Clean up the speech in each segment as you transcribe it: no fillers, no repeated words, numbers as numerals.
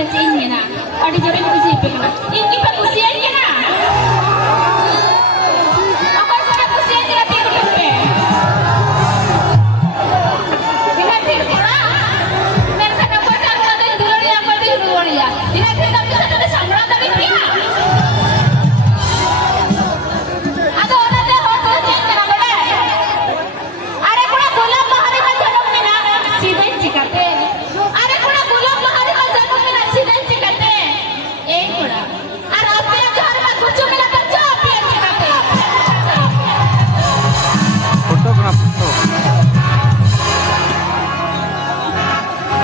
kata cini na. Ada jalan kusi pekna. Ini pak kusian ke na? Apa kena kusian kita tiru lepe? Kita tiru pula. Mereka dapat apa tu dulu ni apa tu dulu ni ya. Kita tiru tapi kita ada samran tapi dia. Ada orang tu hotel cini na boleh. Ada pula gulam bahari macam ni na. Sida cikate. Ada pula gulam bahari macam ni na. Sida cikate. Pula. Ada apa yang घर में कुछ मिला तो चाप पिए चिकाते. Photo बना photo.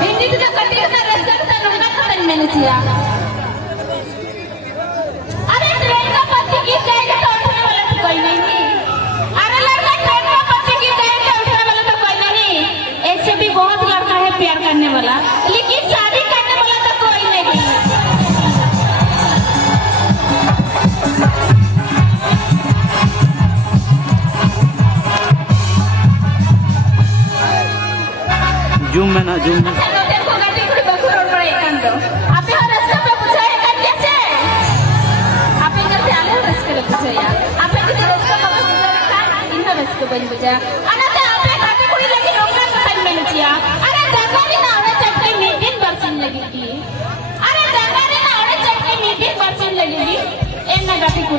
Ini tu dah kata kita rasa kita nunggu kita ni manusia. अरे train का पत्ती की जाएगा तो उठने वाला तो कोई नहीं. अरे लड़का ट्रेन का पत्ती की जाएगा तो उठने वाला तो कोई नहीं. ऐसे भी बहुत लड़का है प्यार करने वाला, लेकिन शादी करने वाला तो कोई नहीं. जूम में ना जूम में. Saya देखो गाड़ी को बखूर और बड़े कान दो. आप यहाँ रास्ते पे पूछा है क्या कैसे? आप इधर से आले रास्ते पे पूछा यार. आप इधर रास्ते पे पूछा है इधर रास्ते पे पूछा. अना तो आप गाड़ी को लगी रोकना तो टाइम में नहीं किया. अरे जानकारी ना होने चक्के में दिन बरसन लगेगी. अरे जानकारी ना होने चक्के में दिन बरसन लगेगी. इन ना गाड़ी को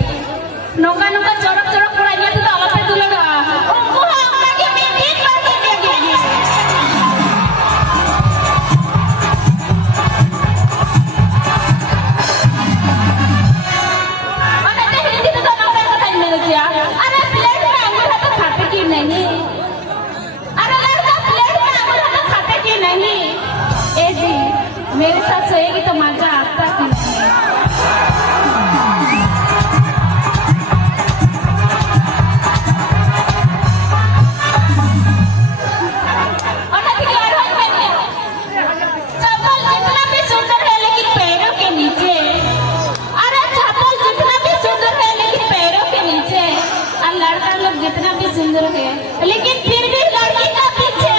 नौका नौका चौरक चौरक पूरा ये तो आप पे तुलगा. वो आपका के में दिन बरसन लगेगी. अरे प्लेट में अंगूठा तो खाते की नहीं. अरे लड़का प्लेट में अंगूठा तो खाते की नहीं. ए जी मेरे साथ सोएगी तो मजा आता की नहीं. और ना दिखला रहा है मैंने. चप्पल जितना भी सुंदर है लेकिन पैरों के नीचे. अरे चप्पल जितना भी सुंदर है लेकिन पैरों के नीचे. और लड़का लोग जितना भी सुंदर है लेकिन फिर भी लड़की का पीछे.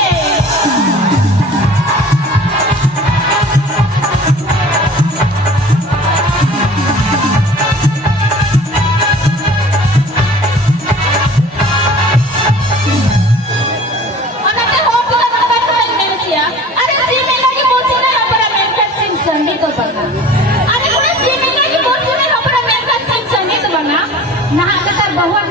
और ना तो हो पूरा बात नहीं मैंने किया. अरे सी में लगी बोलती ना हमारा मेंटल सिंह संगीत तो बना. अरे पूरा सी में लगी बोलती ना हमारा मेंटल सिंह संगीत बना. ना हाथ तर बहुत